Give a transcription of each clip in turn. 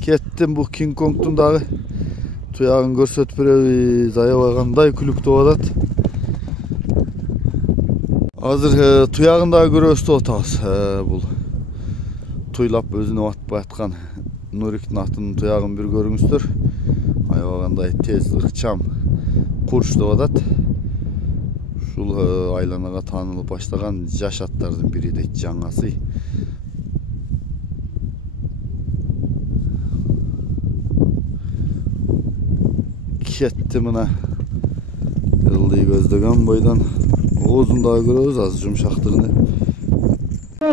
Kettim bu King Kong'tun dağı tuyağın görsötüp birey zayabagандай külüktü odat. Hazır tuyağın dağı göröstü otağız. Bul tuylap özüne atıp atkan Nurik'tin atının tuyağın bir görüngüstür. Ayabagандай tez ıkçam kurştu odat. Şul aylanaga tanılıp başlagan jaş attardın biri de жаңасы. Kettim mına ıldığı gözlegen boydan oğuzun daha görüyoruz az yumuşaktığını.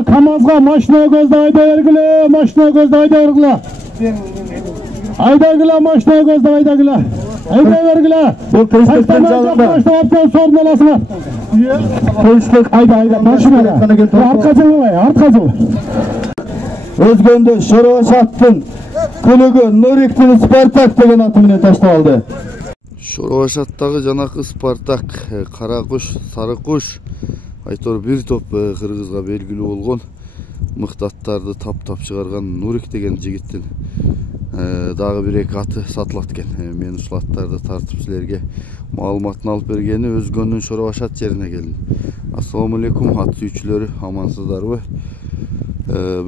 Kamazga maşına gözde ayda ergile, maşına gözde ayda ergile. Ayda ergile, maşına gözde ayda ergile. Ayda ergile. Bu köyüşlükten canında. Maşına yapacağın sorun olası var. Köyüşlük ayda maşına. Arkacılı var, arkacılı. Özgönde Şorovaş attın. Kulügü Nurik'tin Spartak degen atımını taşta aldı. Şorovaş attағы жанакы Spartak, Kara kuş, Sarı kuş. Aytor bir top Kırgızga belgili olgun. Mıhtattardı tap çıkargan Nurik degen jigittin dagы bir ek atı satılatken. Men uşulattardı tartıp sizlerge malumatını alıp bergeni Özgöndün Şorovaş at yerine geldim. Assalamu alaikum at sүйүүчүлөрү, amansızdarбы?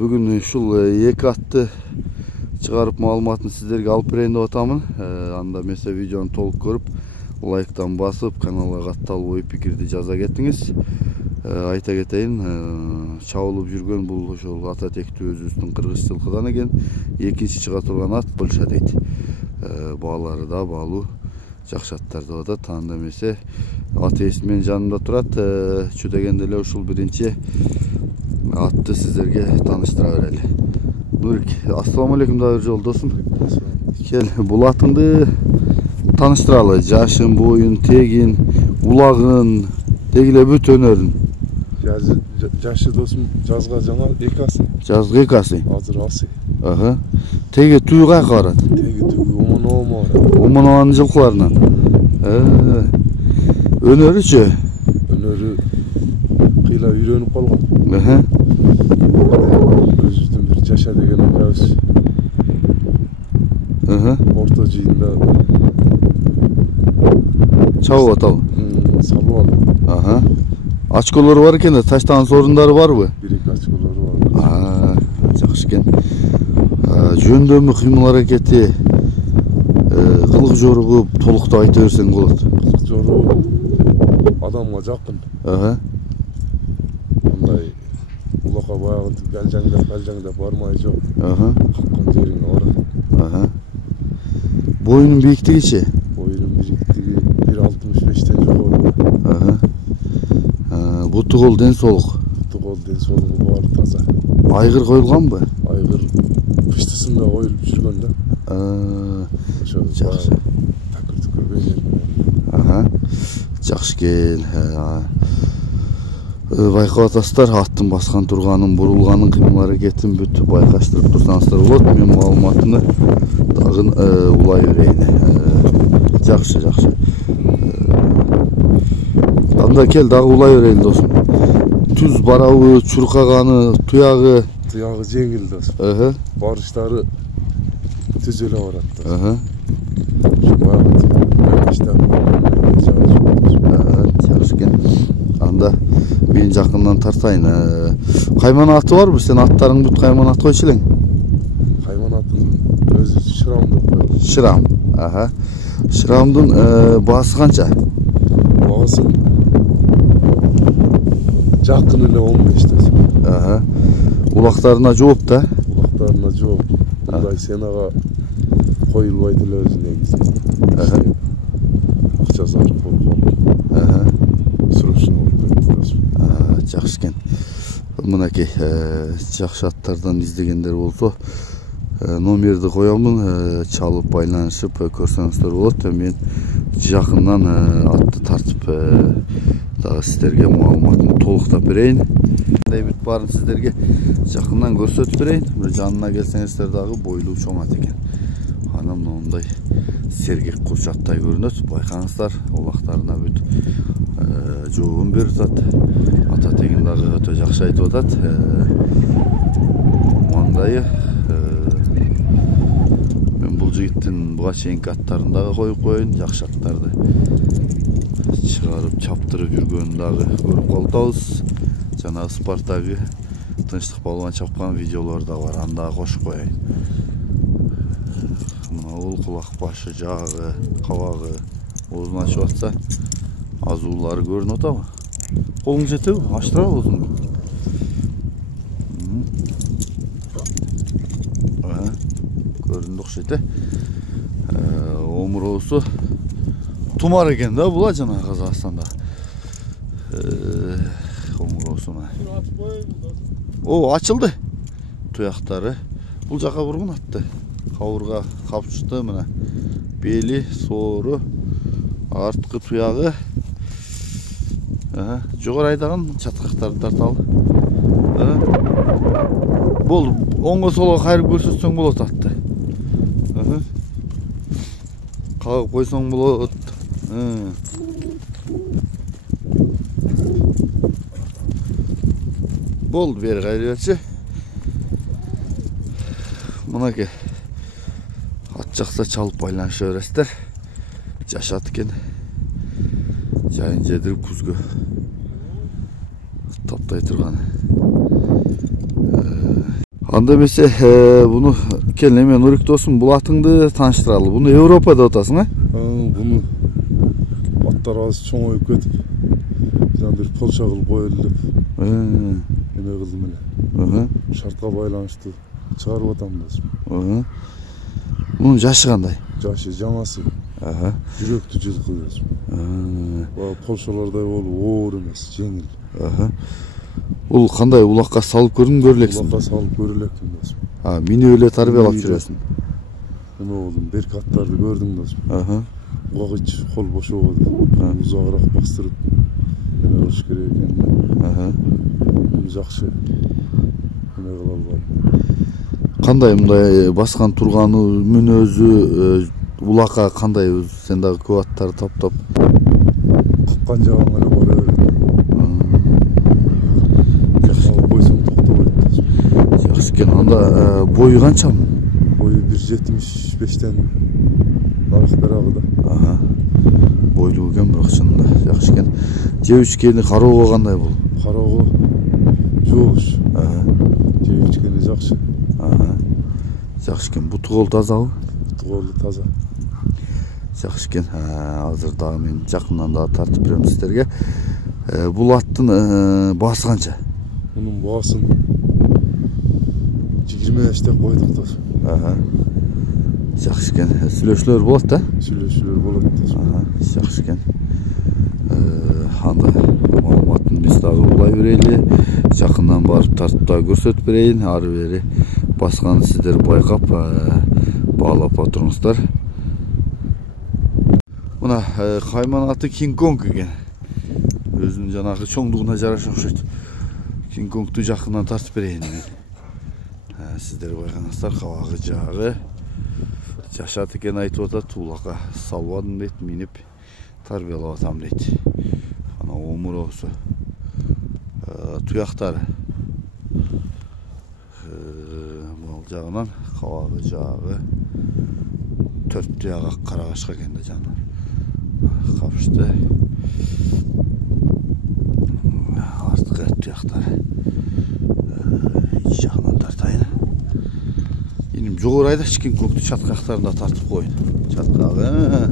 Bugün şul екі atты çıkarıp malumatını sizlerge alıp bereyин деп атамын. Анда mesela videonu толук көрүp, лайктан басып, каналга катталып ой пикирди жаза кетиңиz. Айта кетейин, чабылып жүргөн бул ошол ата тектүү өзүбүздүн кыргыз жылкыдан экен. Экинчи чыга турган ат Польша дейт. Баалары да баалуу, жакшы аттар деп атат. Анда эмесе ат эсимен жанымда турат. Чү дегенде эле ушул биринчи атты сиздерге тааныштыра берели. Нурик, ассаламу алейкум да жолдосум. Кел, бул атыңды тааныштыралы. Жашын, боюн, тегин, улагын, дегиле бүт өнөрүн. Жашы досум жазга жана экасы. Жазга экасы. Азыр асы. Теги түү кайка барат? Теги түү Омоноoma барат. Омоноанын жылкыларынан. Өнөрүчү? Өнөрү кыйла үйрөнүп калган. Өзүбүздүн бир Жаша деген акабыз. Орто жыйында чабып атабы? Салып алды. Açkolları var eкен, taştan sorunları var mı? Bir-iki açkolları var. Жақсы екен. Жөндөмү кыймыл аракети, кылык жоругу толуктуу айта берсең болот. Кылык жоругу адамга жакын. Мындай улакка баягы галжаңдап бармай жок. Каккан жерине барат. Boyunun бийиктигичи? Boyunun бийиктиги 1.65-тен жогору. Буты кол ден соолук. Буты кол ден соолугу бар, таза. Айгыр коюлганбы? Айгыр кыштысында коюлуп жүргөн да. Ошо жакшы. Такырды көрбөйм. Жакшы кел. Байкап атасыздар, аттын баскан турганын, бурулганын, кыймыл аракетин бүт байкаштырып турсаңыздар болот. Мен маалыматыны дагы улай берейин. Жакшы. Анда кел дагы улай берели досум. Түз барабы, чуркаганы, туягы жеңил досум. Барыштары түз эле барат. Жакшы экен. Анда мен жакындан тартайын. Кайман аты барбы? Сен аттарың бүт кайман ат койчу элең. Кайман атын өзү Шырам деп коет. Шырам. Шырамдын баасы канча? Баасын жакын эле 15 десем. Улактарына жооп да? Улактарына жооп. Мындай сенага коюлбайт эле өзү негизи. Акча зарып болуп. Срочно болуп. Жакшы экен. Мынакей жакшы аттардан издегендер болсо номерди коёмун, чалып байланышып көрсөңүздөр болот. Мен жакындан атты тартып дагы сиздерге маалыматын толуктап берейин. Мындай бүт баарын сиздерге жакындан көрсөтүп берейин. Бир жанына келсеңиздер дагы бойлуу чоң ат экен. Ана мындай сергек курчаттай көрүнөт. Байкаңыздар, улактарына бүт жообун берип атат. Ата тегин дагы өтө жакшы айтып атат. Маңдайы жигиттин буга чейинки аттарын дагы коюп коеюн, жакшы аттарды чыгарып чаптырып жүргөнүн дагы көрүп калдыбыз. Жанагы Спартагы Тынчтык балуан чапкан видеолор да бар, аны дагы кошуп коеюн. Мына бул кулак башы, жагы, кабагы оозун ачып атса азуулары көрүнүп атабы? Колуң жетеби? Ачтырабы оозун? Көрүндү окшойт, омуроосу тумар экен да була жана Казакстанда. Омуроосуна. О, ачылды. Туяктары. Бул жака бургун атты. Кабырга капчыкты мына. Бели, соору, арткы туягы. Жогору айдаган чаткактарды тарталы. Бул оңго солго кайрып көрсөтсөң болот атты. Кагып койсоң болот. Болду, бери кайрып берчи. Мынакей ат жакса чалып байланыша бересиздер. Жашат экен. Жайын жедирип күзгө таптай турган. Анда эмесе буну келин мен Нурик досум, бул атыңды тааныштыралы. Буну Европада атасың, Буну аттар аз чоңоюп кетип, жана бир Полша кылып коелу деп. Эме кылдым эле. Шартка байланыштуу чыгарып атам десим. Мунун жашы кандай? Жашы жаңасы. Жүрөктүү жылкы десим. Полшалардай болуп оор эмес, жеңил. Бул кандай улакка салып көрүнгө элексиң? Улакка салып көрө элекмин десим. Минип эле тарбиялап жүрөсүң. Эме болдум, берки аттарды көрдүм десим. Буга ич кол бошободу. Узагыраак бастырып эме кылыш керек экен. Жакшы эме кыла албайм. Кандай мындай баскан турганы, мүнөзү, улакка кандай? Сен дагы көп аттарды таптап кыккан жагың эле бара берет. Жакшы экен. Анда бою канча? Бою 1.75-тен нарак берагыда. Бойлуу экен, бирок чынында жакшы экен. Жебичкени кароого кандай бул? Кароого жоош. Жебичкени жакшы. Жакшы экен. Буту кол тазабы? Буту колу таза. Жакшы экен. Азыр дагы мен жакындан дагы тартып берем сиздерге. Бул аттын баасы канча? Мунун баасын 25 деп койдук да. Жакшы экен. Сүйлөшүүлөр болот да? Сүйлөшүүлөр болот да. Жакшы экен. Анда маалыматын биз дагы улай берели. Жакындан барып тартып дагы көрсөтүп берейин. Ары бери басканын сиздер байкап, баалап отуруңуздар. Мына кайман аты Кинг-Конг экен. Өзүнүн жанагы чоңдугуна жараша окшойт. Кинг-Конгду жакындан тартып берейин мен. Сиздер байкаңыздар, кабагы, жагы жашат экен айтып атат. Улакка салбадым дейт, минип тарбиялап атам дейт. Ана омуроосу, туяктары бул жагынан кабагы, жагы 4 туяк карагашка экен да жана. Капышты. Арткы туяктары. Жагынан тартайын. Иним жогору айдачы Кинг-Конгду чаткактарында тартып коюн. Чаткагы.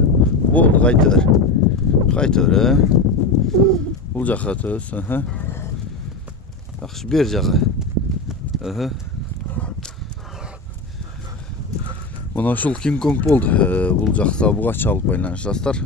Болду, кайта бер. Кайта бер. Бул жакка төз. Жакшы, бер жагы. Мына ушул Кинг-Конг болду. Бул жакса буга чалып байланышасыздар.